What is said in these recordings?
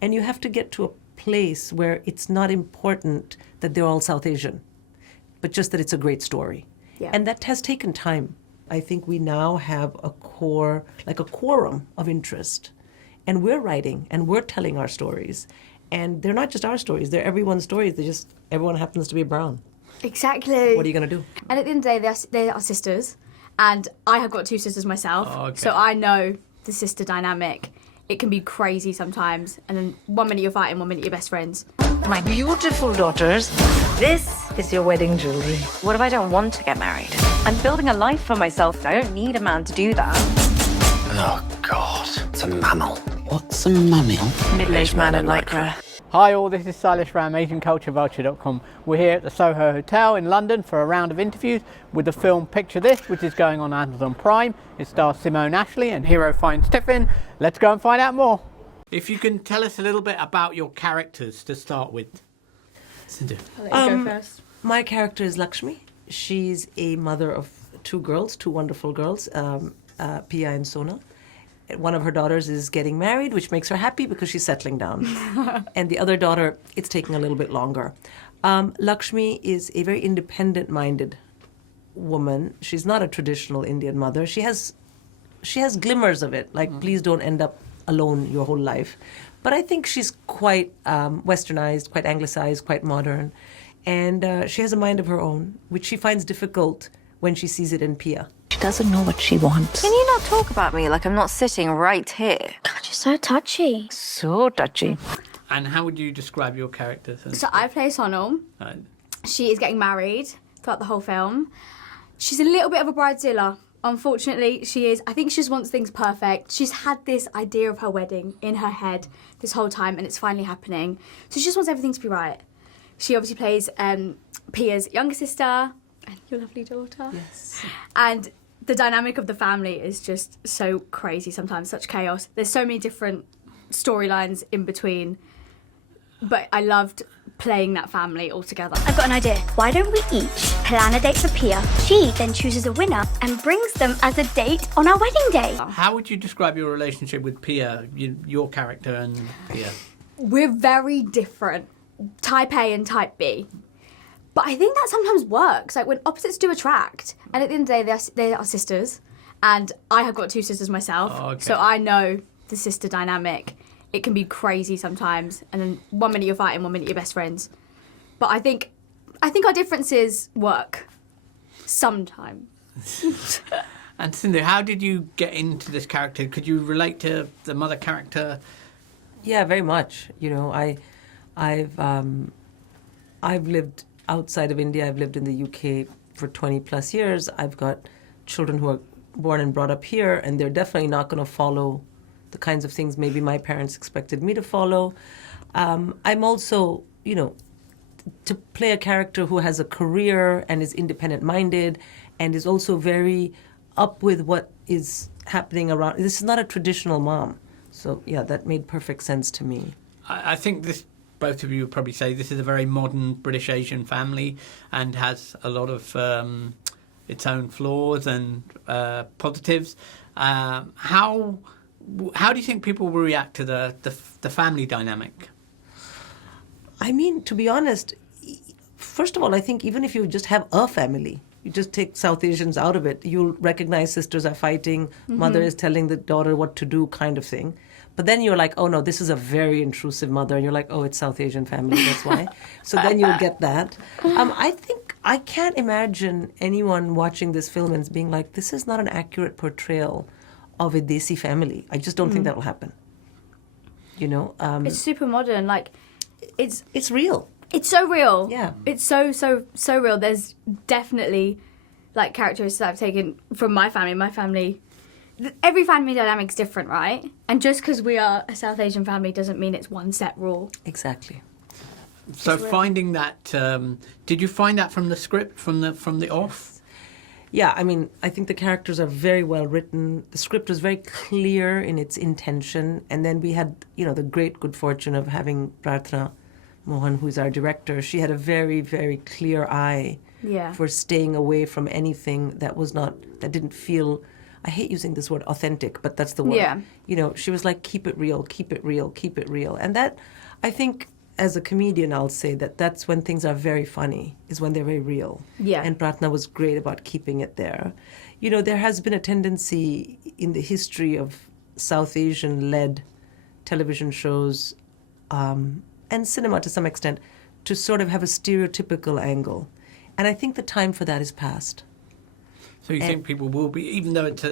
And you have to get to a place where it's not important that they're all South Asian, but just that it's a great story. Yeah. And that has taken time. I think we now have a core, like a quorum of interest. And we're writing and we're telling our stories. And they're not just our stories, they're everyone's stories. Everyone happens to be brown. Exactly. What are you going to do? And at the end of the day, they are sisters. And I have got 2 sisters myself. Oh, okay. So I know the sister dynamic. It can be crazy sometimes. And then one minute you're fighting, one minute you're best friends. My beautiful daughters, this is your wedding jewelry. What if I don't want to get married? I'm building a life for myself. I don't need a man to do that. Oh, God. It's a mammal. What's a mammal? Middle-aged man in lycra. Hi all, this is Silas from AsianCultureVulture.com. We're here at the Soho Hotel in London for a round of interviews with the film Picture This, which is going on Amazon Prime. It stars Simone Ashley and hero finds Tiffin. Let's go and find out more. If you can tell us a little bit about your characters to start with. Sindhu. I'll let you go first. My character is Laxmi. She's a mother of 2 girls, 2 wonderful girls, Pia and Sonal. One of her daughters is getting married, which makes her happy because she's settling down. And the other daughter, it's taking a little bit longer. Lakshmi is a very independent-minded woman. She's not a traditional Indian mother. She has glimmers of it, like please don't end up alone your whole life. But I think she's quite westernized, quite anglicized, quite modern. And she has a mind of her own, which she finds difficult when she sees it in Pia. She doesn't know what she wants. Can you not talk about me like I'm not sitting right here? God, you're so touchy. So touchy. And how would you describe your characters? So I play Sonal. Right. She is getting married throughout the whole film. She's a little bit of a bridezilla. Unfortunately, she is. I think she just wants things perfect. She's had this idea of her wedding in her head this whole time, and it's finally happening. So she just wants everything to be right. She obviously plays Pia's younger sister and your lovely daughter. Yes. And the dynamic of the family is just so crazy sometimes, such chaos. There's so many different storylines in between. But I loved playing that family all together. I've got an idea. Why don't we each plan a date for Pia? She then chooses a winner and brings them as a date on our wedding day. How would you describe your relationship with Pia, your character and Pia? We're very different, type A and type B. But I think that sometimes works, like when opposites do attract. And at the end of the day, they are sisters. And I have got 2 sisters myself. Oh, okay. So I know the sister dynamic. It can be crazy sometimes. And then one minute you're fighting, one minute you're best friends. But I think our differences work. Sometimes. And Sindhu, how did you get into this character? Could you relate to the mother character? Yeah, very much. You know, I've lived outside of India. I've lived in the UK for 20 plus years. I've got children who are born and brought up here, and they're definitely not going to follow the kinds of things maybe my parents expected me to follow. I'm also, you know, to play a character who has a career and is independent-minded and is also very up with what is happening around. This is not a traditional mom. So, yeah, that made perfect sense to me. I think this, both of you would probably say this is a very modern British Asian family and has a lot of its own flaws and positives. How do you think people will react to the family dynamic? I mean, to be honest, first of all, I think even if you just have a family, you just take South Asians out of it, you'll recognize sisters are fighting, mother is telling the daughter what to do kind of thing. But then you're like, oh no, this is a very intrusive mother. And you're like, oh, it's South Asian family, that's why. So then you'll get that. I can't imagine anyone watching this film and being like, this is not an accurate portrayal of a Desi family. I just don't think that will happen. You know? It's super modern. Like, it's real. It's so real. Yeah. It's so real. There's definitely, like, characteristics I've taken from my family. My family... Every family dynamic's different, right? And just because we are a South Asian family doesn't mean it's one set rule. Exactly. So finding that, did you find that from the script, from the off? Yeah, I mean, I think the characters are very well written. The script was very clear in its intention. And then we had, you know, the great good fortune of having Prarthana Mohan, who's our director. She had a very, very clear eye for staying away from anything that didn't feel I hate using this word authentic, but that's the word. Yeah. You know, she was like, keep it real, keep it real, keep it real. And that, I think, as a comedian, I'll say that that's when things are very funny, is when they're very real. Yeah. And Pratna was great about keeping it there. You know, there has been a tendency in the history of South Asian-led television shows and cinema to some extent to sort of have a stereotypical angle. And I think the time for that is past. So you think people will be, even though it's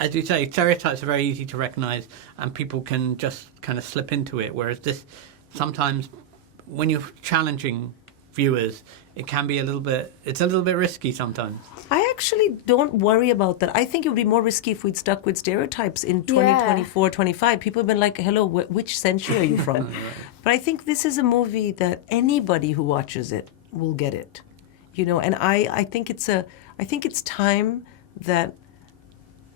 as you say, stereotypes are very easy to recognise and people can just kind of slip into it, whereas this, sometimes when you're challenging viewers, it can be a little bit risky sometimes. I actually don't worry about that. I think it would be more risky if we'd stuck with stereotypes in 2024, 25. People have been like, hello, which century are you from? But I think this is a movie that anybody who watches it will get it. You know, and I think it's time that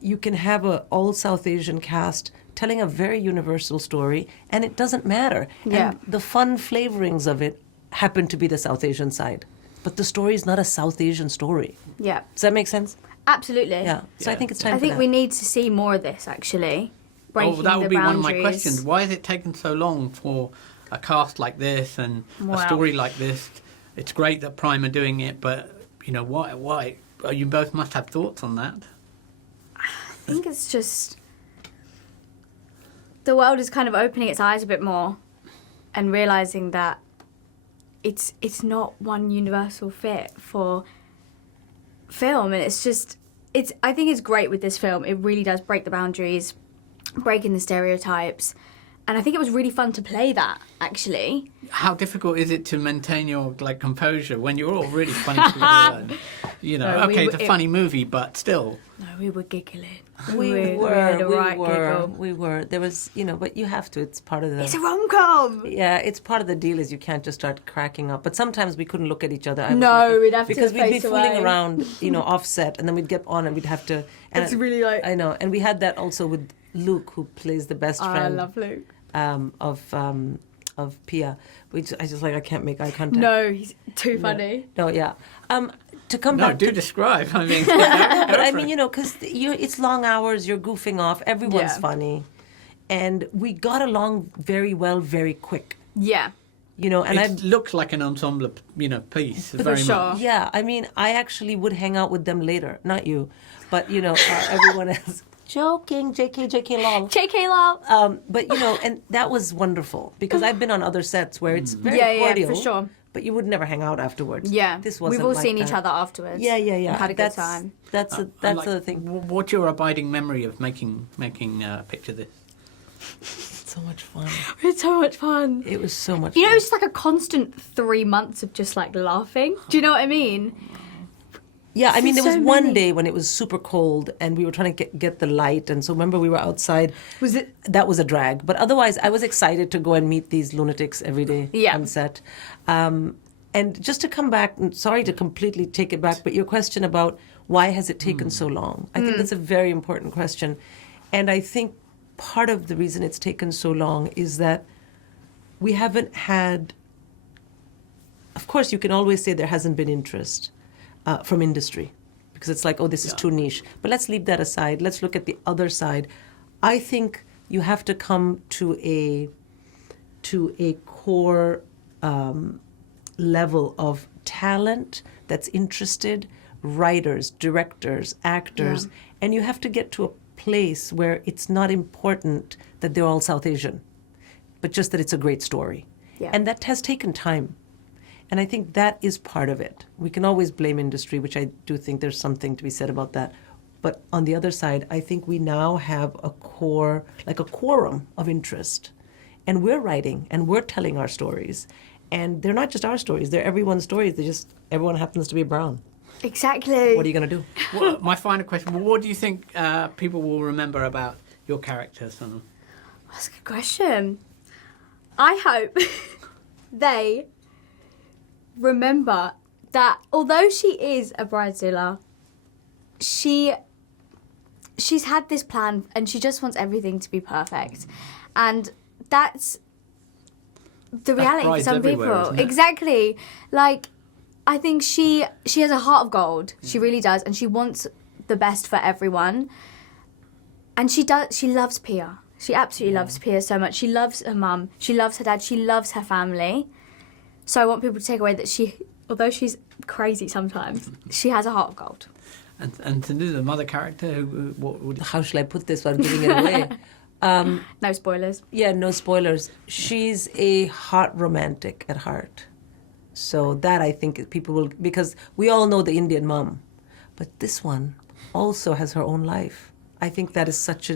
you can have a all South Asian cast telling a very universal story, and it doesn't matter. Yeah. And the fun flavorings of it happen to be the South Asian side. But the story is not a South Asian story. Yeah. Does that make sense? Absolutely. Yeah. So I think it's time I for think that. we need to see more of this, actually. Breaking That would the be boundaries. one of my questions. Why has it taken so long for a cast like this and a story like this? It's great that Prime are doing it, but, you know, why? You both must have thoughts on that. I think it's just the world is kind of opening its eyes a bit more and realising that it's not one universal fit for film, and I think it's great with this film. It really does break the boundaries, breaking the stereotypes, and I think it was really fun to play that, actually. How difficult is it to maintain your composure when you're all really funny people? You know, No, it's a funny movie, but still. No, we were giggling. We had a right giggle. were. There was, you know, but you have to. It's part of the. It's a rom-com. Yeah, it's part of the deal. Is you can't just start cracking up. But sometimes we couldn't look at each other. We'd have to because we'd be face fooling away. around, you know, offset, and then we'd get on, and we'd have to. And It's really like. I know, and we had that also with Luke, who plays the best friend. I love Luke. Of Pia, which I can't make eye contact. No, he's too funny. No, yeah. To come back. Do to, describe. I mean, but I mean, you know, because it's long hours. You're goofing off. Everyone's funny, and we got along very well, very quick. Yeah. You know, and it looks like an ensemble, piece. Very sure. much. Yeah, I mean, I actually would hang out with them later. Not you, but you know, everyone else. Joking, JK, lol. JK lol. But you know, and that was wonderful because I've been on other sets where it's very cordial. Yeah, for sure. But you would never hang out afterwards. Yeah, this wasn't. We've all like seen that. each other afterwards. Yeah. And had a good time. That's the thing. What's your abiding memory of making Picture This? So much fun. We had so much fun. It was so much. You know, fun. it's just like a constant 3 months of just like laughing. Do you know what I mean? Yeah, I mean, there was so one many. day when it was super cold and we were trying to get the light. And so remember, we were outside. Was it? That was a drag. But otherwise, I was excited to go and meet these lunatics every day on set. And just to come back, and sorry to completely take it back, but your question about why has it taken so long? I think that's a very important question. And I think part of the reason it's taken so long is that we haven't had, of course, you can always say there hasn't been interest from industry because it's like, oh, this is too niche. But let's leave that aside. Let's look at the other side. I think you have to come to a core level of talent that's interested, writers, directors, actors, and you have to get to a place where it's not important that they're all South Asian, but just that it's a great story. Yeah. And that has taken time. And I think that is part of it. We can always blame industry, which I do think there's something to be said about that. But on the other side, I think we now have a core, like a quorum of interest. And we're writing and we're telling our stories. And they're not just our stories, they're everyone's stories. Everyone happens to be brown. Exactly. What are you going to do? Well, my final question, what do you think people will remember about your character, Sonal? That's a good question. I hope they remember that although she is a bridezilla, she's had this plan and she just wants everything to be perfect. And that's the reality for brides some everywhere, people. isn't it? Exactly. Like, I think she has a heart of gold. She really does. And she wants the best for everyone. And she loves Pia. She absolutely loves Pia so much. She loves her mum. She loves her dad. She loves her family. So I want people to take away that she, although she's crazy sometimes, she has a heart of gold. And to do the mother character, what would... How shall I put this without giving it away? No spoilers. Yeah, no spoilers. She's a heart romantic at heart. So that I think people will, because we all know the Indian mom, but this one also has her own life. I think that is such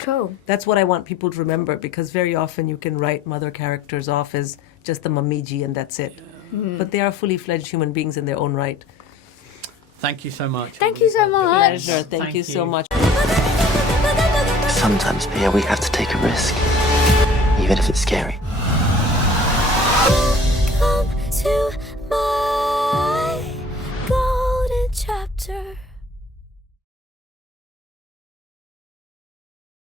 cool. That's what I want people to remember, because very often you can write mother characters off as just the mamiji and that's it. But they are fully fledged human beings in their own right. Thank you so much. Thank you so much. Pleasure. Thank you so much. Sometimes, Pia, we have to take a risk, even if it's scary. Come to